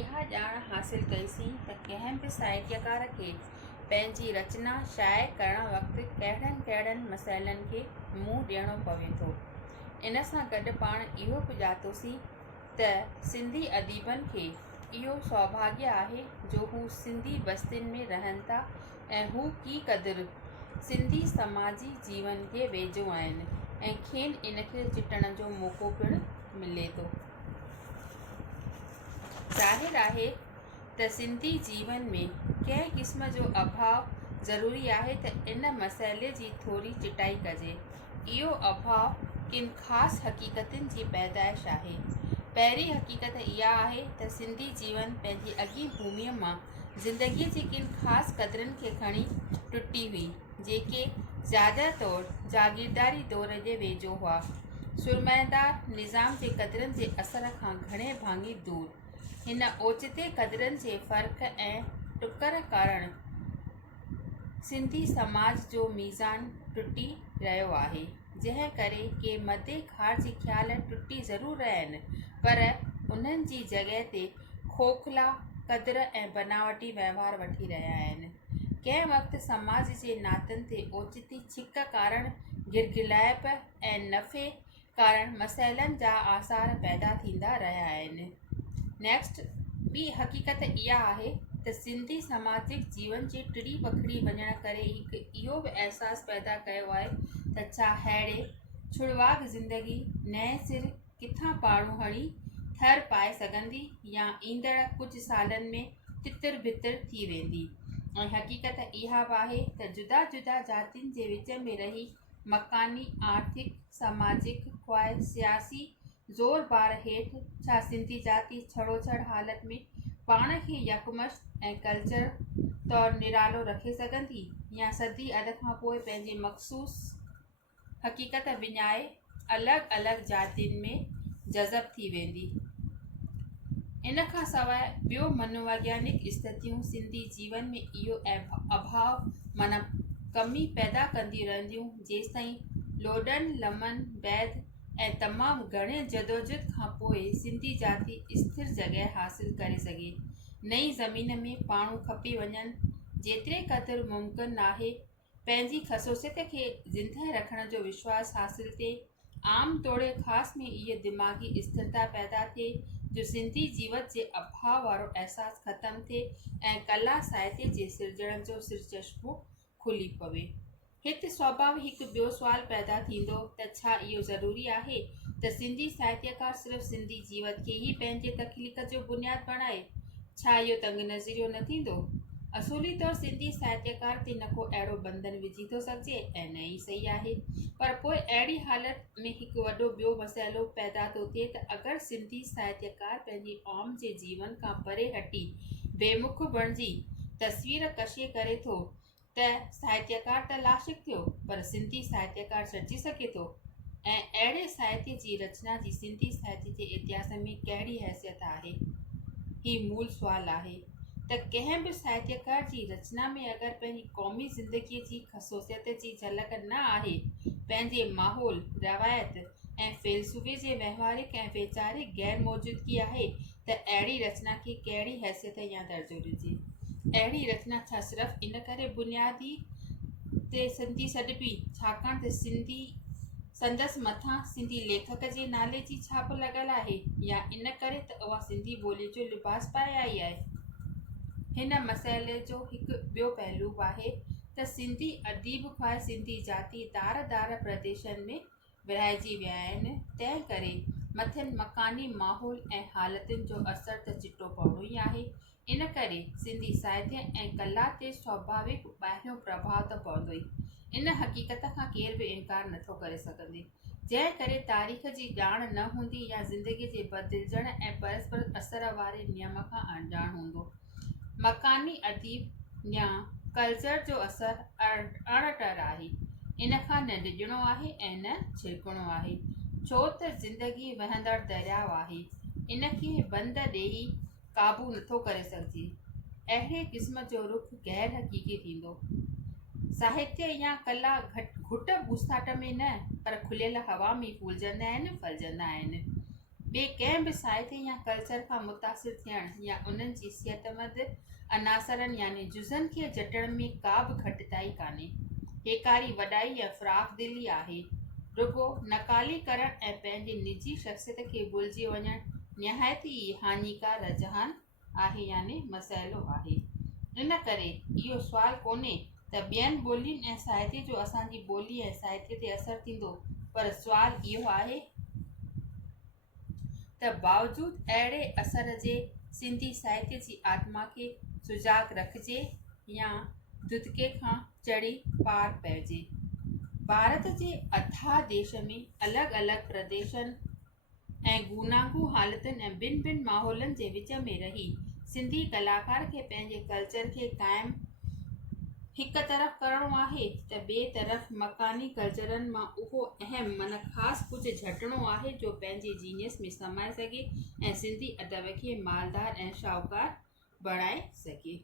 इहा ॼाण हासिल कईसीं त कंहिं बि साहित्यकार खे पंहिंजी रचना शाये करण वक़्तु कहिड़नि कहिड़नि मसइलनि खे मुंहुं ॾियणो पवे थो। इन सां गॾु पाण इहो बि ॼातोसीं त सिंधी अदीबनि खे इहो सौभाग्य आहे जो हू सिंधी बस्तियुनि में रहनि था ऐं हू की क़दुरु सिंधी समाजी जीवन जे वेझो आहिनि ऐं खेनि इनखे चिटण जो मौक़ो पिणु मिले थो। ज़ाहिर आहे त सिंधी जीवन में कंहिं क़िस्म जो अभाव ज़रूरी आहे त इन मसइले जी थोरी चिटाई कजे। इहो अभाव किन ख़ासि हक़ीक़तुनि जी पैदाइश आहे। पहिरीं हक़ीक़त इहा आहे त सिंधी जीवन पंहिंजी अॻी भूमीअ मां ज़िंदगीअ जी किन ख़ासि क़दरुनि खे खणी टुटी हुई जेके ज़्यादा तौरु जागीरदारी दौर जे वेझो हुआ। सुरमाएदार निज़ाम जे क़दरुनि जे असर खां घणे भाङे दूर हिन ओचिते क़दरुनि जे फ़र्क़ ऐं टुकर कारण सिंधी समाज जो मीज़ान टुटी रहियो आहे, जंहिं करे के मदे ख़ारिजी ख़्याल टुटी ज़रूरु रहिया आहिनि पर उन्हनि जी जॻह ते खोखला क़दर ऐं बनावटी वहिंवार वठी रहिया आहिनि। कंहिं वक़्तु समाज जे नातनि ते ओचिती छिक कारण गिरगिलाइप ऐं नफ़े कारण मसइलनि जा आसार पैदा थींदा रहिया आहिनि। नेक्स्ट, ॿी हक़ीक़त इहा आहे त सिंधी समाजिक जीवन जे टिड़ी पखड़ी वञण करे हिकु इहो बि अहसासु पैदा कयो आहे त छा अहिड़े छुड़वाक ज़िंदगी नएं सिर किथां पाड़ू हणी थर पाए सघंदी या ईंदड़ कुझु सालनि में तितिर बितिर थी वेंदी। ऐं हक़ीक़त इहा बि आहे त जुदा जुदा जातियुनि जे विच में रही मकानी आर्थिक सामाजिक ख़्वाहि सियासी ज़ोर बार हेठि छा सिंधी जाति छड़ोछड़ हालत में पाण खे यकमश्त ऐं कल्चर तौरु निरालो रखे सघंदी या सदी अध खां पोइ पंहिंजे मख़सूस हक़ीक़त विञाए अलॻि अलॻि जातियुनि में जज़ब थी वेंदी। इन खां सवाइ ॿियो मनोवैज्ञानिक स्थितियूं सिंधी जीवन में इहो अभाव माना कमी पैदा कंदियूं रहंदियूं जेसिताईं लोडन लमन बैदि ऐं तमामु घणे जदोजहद खां पोइ सिंधी जाति स्थिर जॻह हासिल करे सघे। नई ज़मीन में पाणू खपी वञनि जेतिरे क़दुरु मुमकिन आहे पंहिंजी ख़सूसियत खे ज़िंदह रखण जो विश्वास हासिल थिए। आम तौरु ख़ासि में इहा दिमाग़ी स्थिरता पैदा थिए जो सिंधी जीवत जे अभाव वारो अहसासु ख़तमु थिए ऐं कला साहित्य जे सिरजण जो सिरचश्मो खुली पवे। हिते स्वभाव हिकु ॿियो सुवालु पैदा थींदो त छा इहो ज़रूरी आहे त सिंधी साहित्यकार सिर्फ़ु सिंधी जीवत खे ई पंहिंजे तख़लीक़ जो बुनियादु बणाए? छा इहो तंग नज़रियो न थींदो? असूली तौरु सिंधी साहित्यकार ते न को अहिड़ो बंधन विझी थो सघिजे ऐं न ई सही आहे, पर पोइ अहिड़ी हालत में हिकु वॾो ॿियो मसइलो पैदा थो थिए त अगरि सिंधी साहित्यकार पंहिंजी क़ौम जे जीवन खां परे हटी बेमुख बणिजी तस्वीर कशी करे थो त साहित्यकार त लाशिक थियो पर सिंधी साहित्यकार सॾिजी सघे थो? ऐं अहिड़े साहित्य जी रचना जी सिंधी साहित्य जे इतिहास में कहिड़ी हैसियत आहे? ही मूल सुवालु आहे त कंहिं बि साहित्यकार जी रचना में अगरि पंहिंजी क़ौमी ज़िंदगीअ जी ख़सूसियत जी झलक न आहे, पंहिंजे माहौल रवायत ऐं फ़िलसुफ़े जे वहिंवारिक ऐं वैचारिक गैर मौजूदगी आहे त अहिड़ी रचना खे कहिड़ी हैसियत या दर्जो ॾिजे? अहिड़ी रचना छा सिर्फ़ु इन करे बुनियादी ते सिंधी सॾिबी छाकाणि त सिंधी संदसि मथां सिंधी लेखक जे नाले जी छाप लॻल आहे या इन करे त उहा सिंधी ॿोलीअ जो लिबास पाए आई आहे? हिन मसइले जो हिकु ॿियो पहलू बि आहे त सिंधी अदीब ख़्वाहि सिंधी जाति दार दार प्रदेशनि में विरहाइजी विया आहिनि, तंहिं करे मथियनि मकानी माहौल ऐं हालतुनि जो असरु त चिटो पवणो ई आहे। इन करे सिंधी साहित्य ऐं कला ते स्वाभाविक ॿाहिरियों प्रभाव त पवंदो ई। इन हक़ीक़त खां केर बि इनकार नथो करे सघंदे, जंहिं करे तारीख़ जी ॼाण न हूंदी या ज़िंदगीअ जे बदिलजण ऐं परस्पर असर वारे नियम खां अणॼाण हूंदो। मकानी अदीब या कल्चर जो असरु अणटर आहे। इन खां न डिॼणो आहे ऐं न छिड़कणो आहे, छो त ज़िंदगी वहंदड़ दरियाउ आहे, इन खे बंद ॾेई क़ाबू नथो करे सघिजे। अहिड़े क़िस्म जो रुख गैर हक़ीक़ी थींदो। साहित्य या कला घुट बूसाट में न पर खुलियल हवा में फूलजंदा आहिनि, फलजंदा आहिनि। ॿिए कंहिं बि साहित्य या कल्चर खां मुतासिर थियण या उन्हनि जी सिहतमंद अनासरनि यानी जुज़नि खे जटण में का बि घटिताई कान्हे। हेकारी वॾाई या फ़राख़ दिली आहे। रुॻो नकाली करण ऐं पंहिंजी निजी शख़्सियत खे भुलिजी वञणु निहायती हानिकार रुझान आहे यानी मसइलो आहे। इन करे इहो सुवाल कोन्हे त ॿियनि ॿोलियुनि ऐं साहित्य जो असांजी ॿोली ऐं साहित्य ते असरु थींदो, पर सुवाल इहो आहे त बावजूदि अहिड़े असर जे सिंधी साहित्य जी आत्मा खे सुजाग रखिजे या दुदके खां चढ़ी पार पइजे। भारत जे अथाह देश में अलॻि अलॻि प्रदेशनि ऐं गूनागू हालतुनि ऐं भिन्न भिन्न माहौलनि जे विच में रही सिंधी कलाकार खे पंहिंजे कल्चर खे क़ाइमु हिकु तरफ़ करणो आहे त ॿिए तरफ़ मकानी कल्चरनि मां उहो अहम मन ख़ासि कुझु झटिणो आहे जो पंहिंजे जीनियस में समाए सघे ऐं सिंधी अदब खे मालदार ऐं शाहूकार बणाए सघे।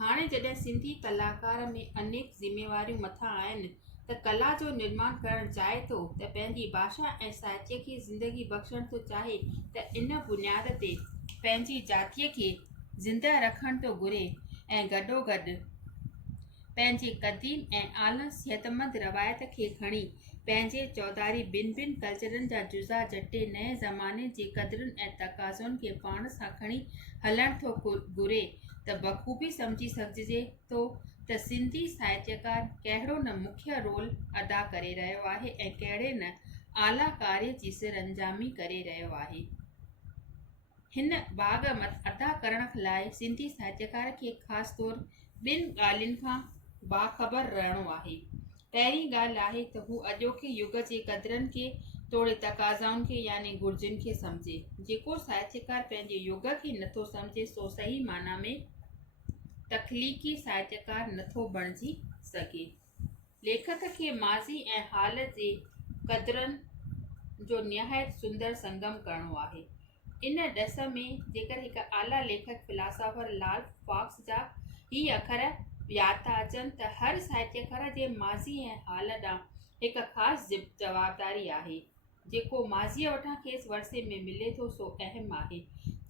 हाणे जॾहिं सिंधी कलाकार में अनेक ज़िमेवारियूं मथां आहिनि त कला जो निर्माण करणु चाहे थो त पंहिंजी भाषा ऐं साहित्य खे ज़िंदगी बख़्शणु थो चाहे त इन बुनियाद ते पंहिंजी जातीअ खे ज़िंदा रखणु थो घुरे ऐं गॾोगॾु पंहिंजे क़दीम ऐं आला सिहतमंद रवायत खे खणी पंहिंजे चौधारी भिन्न भिन्न कल्चरनि जा जुज़ा जटे नए ज़माने जे क़दरुनि ऐं तक़ाज़ुनि खे पाण सां खणी हलणु थो घुरे त बख़ूबी सम्झी सघिजे थो त सिंधी साहित्यकार कहिड़ो न मुख्य रोल अदा करे रहियो आहे ऐं कहिड़े न आला कार्य जी सिरअंजामी करे रहियो आहे। हिन बाग़ अदा करण लाइ सिंधी साहित्यकार खे ख़ासि तौरु ॿिनि ॻाल्हियुनि खां बाख़बर रहणो आहे। पहिरीं ॻाल्हि आहे त हू अॼोके युग जे क़दरनि खे तोड़े तक़ाज़ाउनि खे यानी घुर्जुनि खे सम्झे। जेको साहित्यकार पंहिंजे युग खे नथो सम्झे सो सही माना में तख़लीक़ी साहित्यकार नथो बणिजी सघे। लेखक खे माज़ी ऐं हाल जे क़दरनि जो निहायत सुंदर संगम करणो आहे। इन ॾस में जेकर हिकु आला लेखक फिलासफ़र लाल फॉक्स जा ही अखर यादि था अचनि त हर साहित्यकार जे माज़ी ऐं हाल ॾांहुं हिकु ख़ासि जवाबदारी आहे। जेको माज़ीअ वटां खेसि वरसे में मिले थो सो अहम आहे,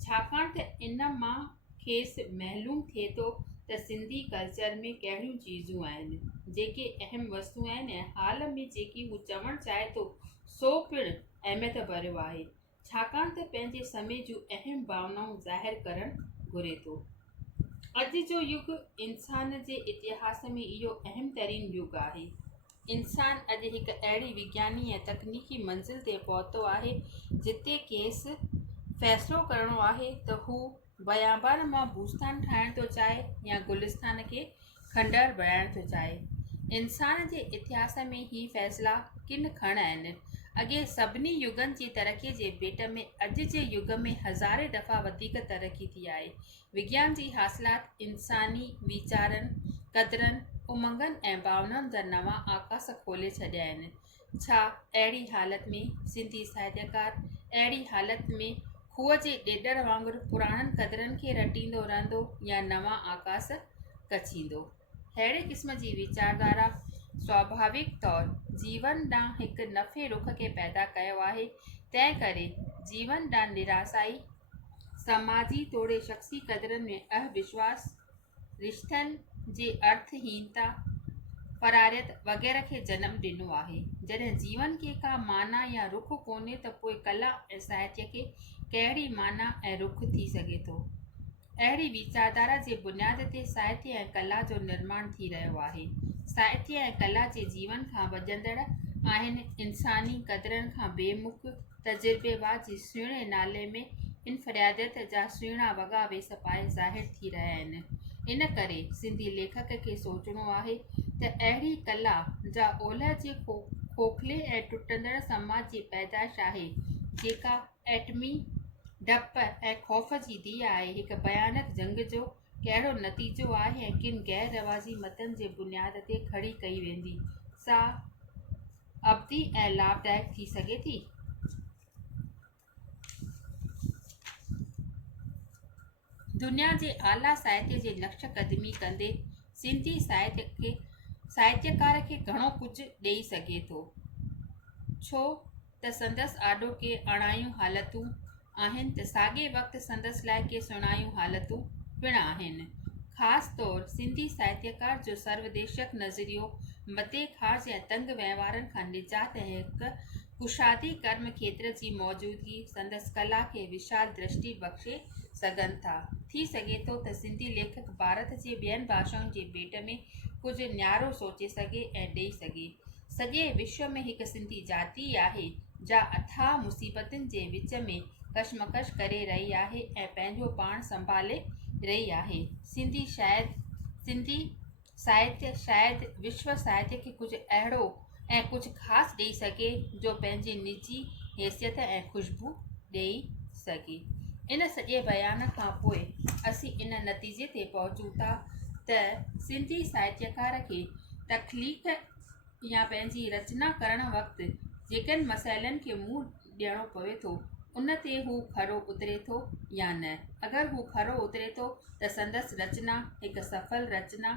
छाकाणि त इन मां खेसि महलूम थिए थो त सिंधी कल्चर में कहिड़ियूं चीज़ूं आहिनि जेके अहम वस्तू आहिनि ऐं हाल में जेकी हू चवणु चाहे थो सो पिणु अहमियत भरियो आहे, छाकाणि त पंहिंजे समय जूं अहम भावनाऊं ज़ाहिर करणु घुरे थो। अॼु जो युग इंसान जे इतिहास में इहो अहम तरीन युग आहे। इंसान अॼु हिकु अहिड़ी विज्ञानी ऐं तकनीकी मंज़िल ते पहुतो आहे जिते खेसि फ़ैसिलो करणो आहे त हू बयाबान मां बूस्तान ठाहिणु थो चाहे या गुलिस्तान खे खंडहर बणाइणु थो चाहे। इंसान जे इतिहास में ही फ़ैसिला किन खणा आहिनि। अॻे सभिनी युगनि जी तरक़ीअ जे भेट में अॼु जे युग में हज़ारे दफ़ा वधीक तरक़ी थी आहे। विज्ञान जी हासिलात इंसानी वीचारनि क़दरनि उमंगनि ऐं भावनाउनि जा नवां आकाश खोले छॾिया आहिनि। छा अहिड़ी हालति में सिंधी साहित्यकार अहिड़ी हालति में खूह जे ॾेॾर वांगुरु पुराणनि क़दरनि खे रटींदो रहंदो या नवां आकाश कछींदो? अहिड़े क़िस्म जी वीचारधारा स्वाभाविक तौरु जीवन ॾांहुं हिकु नफ़े रुख खे पैदा कयो आहे। तंहिं करे जीवन ॾांहुं निराशाई, समाजी तोड़े शख़्सी क़दरनि में अविश्वास, रिश्तनि जे अर्थहीनता, फ़रारियत वग़ैरह खे जनमु ॾिनो आहे। जॾहिं जीवन खे का माना या रुख कोन्हे त पोइ कला ऐं साहित्य खे कहिड़ी माना ऐं रुख थी सघे थो। अहिड़ी वीचारधारा जे बुनियाद ते साहित्य ऐं कला जो निर्माण थी रहियो आहे। साहित्य ऐं कला जे जीवन खां वॼंदड़ आहिनि इंसानी क़दरनि खां बेमुख तजुर्बेवात जी सुहिणे नाले में इनफ़रियादियत जा सुहिणा वॻा वेस पाए ज़ाहिर थी रहिया आहिनि। इन करे सिंधी लेखक खे सोचणो आहे त अहिड़ी कला जा ओलह जे खोखले ऐं टुटंदड़ समाज जी पैदाइश आहे जेका एटमी डप ऐं ख़ौफ़ जी धीअ आहे। हिकु भयानक जंग जो कहिड़ो नतीजो आहे ऐं किन गैर रवाज़ी मतनि जे बुनियाद ते खड़ी कई वेंदी सा अबदी ऐं लाभदायक थी सघे थी। दुनिया जे आला साहित्य जे नक्श क़दमी कंदे सिंधी साहित्यकार खे घणो कुझु ॾेई सघे थो। छो त संदसि आॾो के अणायूं हालतूं आहिनि त साॻे वक़्तु संदसि लाइ के सुणायूं हालतूं पिणु आहिनि। ख़ासि तौरु सिंधी साहित्यकार जो सर्वदेशक नज़रियो मते ख़ासि या तंग वहिंवारनि खां निजात ऐं हिकु कुशादी कर्म खेत्र जी मौजूदगी संदसि कला खे विशाल दृष्टि बख़्शे सघनि था। थी सघे थो त सिंधी लेखक भारत जे ॿियनि भाषाउनि जे भेट में कुझु न्यारो सोचे सघे ऐं ॾेई सघे। सॼे विश्व में हिकु सिंधी जाती आहे जा अथाह मुसीबतुनि जे विच में कशमकश करे रही आहे ऐं पंहिंजो पाण संभाले रही आहे। सिंधी साहित्य शायदि विश्व साहित्य खे कुझु अहिड़ो ऐं कुझु ख़ासि ॾेई सघे जो पंहिंजी निजी हैसियत ऐं खुशबू ॾेई सघे। इन सॼे बयान खां पोइ असीं इन नतीजे ते पहुचूं था त सिंधी साहित्यकार खे तख़लीक़ या पंहिंजी रचना करण वक़्तु जेकनि मसइलनि खे मुंहुं ॾियणो पवे थो उन ते हू खरो उतरे थो या न। अगरि हू खरो उतरे थो त संदसि रचना हिकु सफल रचना